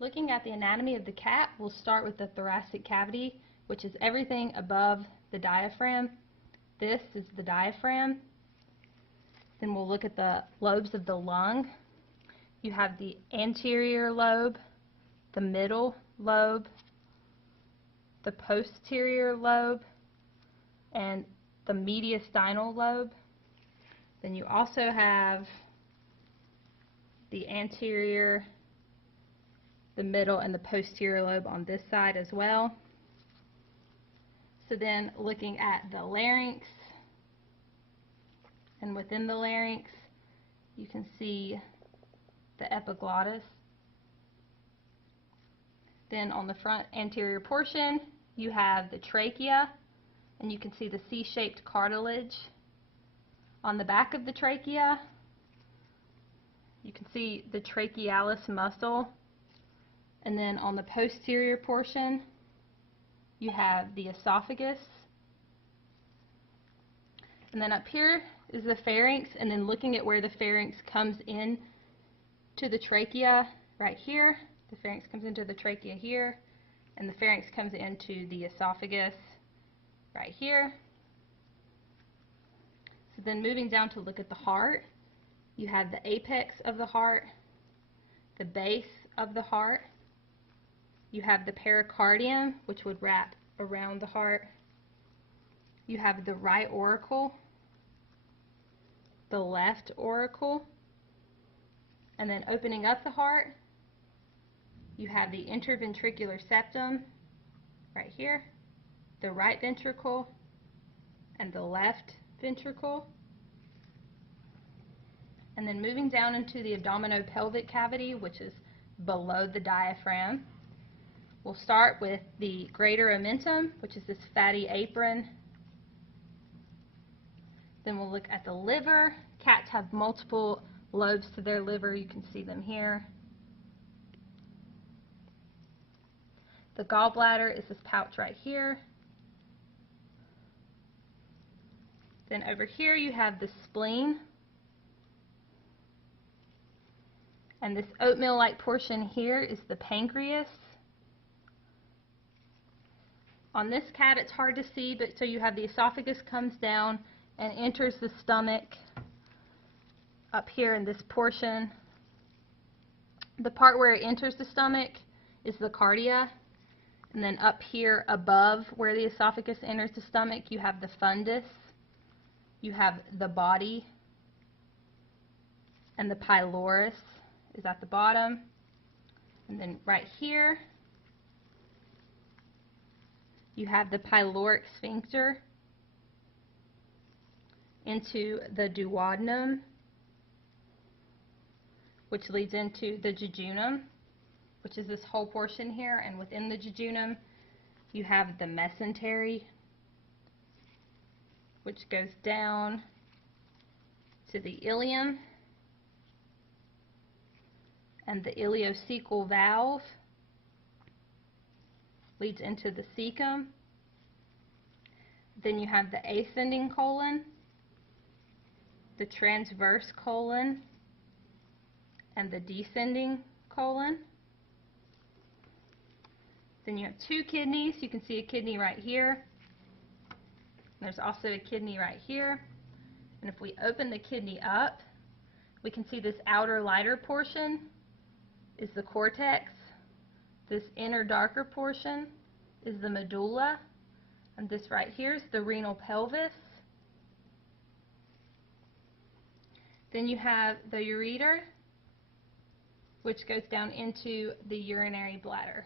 Looking at the anatomy of the cat, we'll start with the thoracic cavity, which is everything above the diaphragm. This is the diaphragm. Then we'll look at the lobes of the lung. You have the anterior lobe, the middle lobe, the posterior lobe, and the mediastinal lobe. Then you also have the anterior, the middle, and the posterior lobe on this side as well. So then looking at the larynx, and within the larynx you can see the epiglottis. Then on the front anterior portion you have the trachea, and you can see the C-shaped cartilage. On the back of the trachea you can see the trachealis muscle, and then on the posterior portion you have the esophagus. And then up here is the pharynx, and then looking at where the pharynx comes in to the trachea right here. The pharynx comes into the trachea here, and the pharynx comes into the esophagus right here. So then moving down to look at the heart, you have the apex of the heart, the base of the heart, you have the pericardium, which would wrap around the heart, you have the right auricle, the left auricle, and then opening up the heart you have the interventricular septum right here, the right ventricle, and the left ventricle. And then moving down into the abdominopelvic cavity, which is below the diaphragm, we'll start with the greater omentum, which is this fatty apron. Then we'll look at the liver. Cats have multiple lobes to their liver. You can see them here. The gallbladder is this pouch right here. Then over here you have the spleen. And this oatmeal-like portion here is the pancreas. On this cat it's hard to see, but so you have the esophagus comes down and enters the stomach up here in this portion. The part where it enters the stomach is the cardia, and then up here above where the esophagus enters the stomach you have the fundus, you have the body, and the pylorus is at the bottom. And then right here you have the pyloric sphincter into the duodenum, which leads into the jejunum, which is this whole portion here, and within the jejunum you have the mesentery, which goes down to the ileum, and the ileocecal valve leads into the cecum. Then you have the ascending colon, the transverse colon, and the descending colon. Then you have two kidneys. You can see a kidney right here. There's also a kidney right here. And if we open the kidney up, we can see this outer lighter portion is the cortex. This inner darker portion is the medulla. And this right here is the renal pelvis. Then you have the ureter, which goes down into the urinary bladder.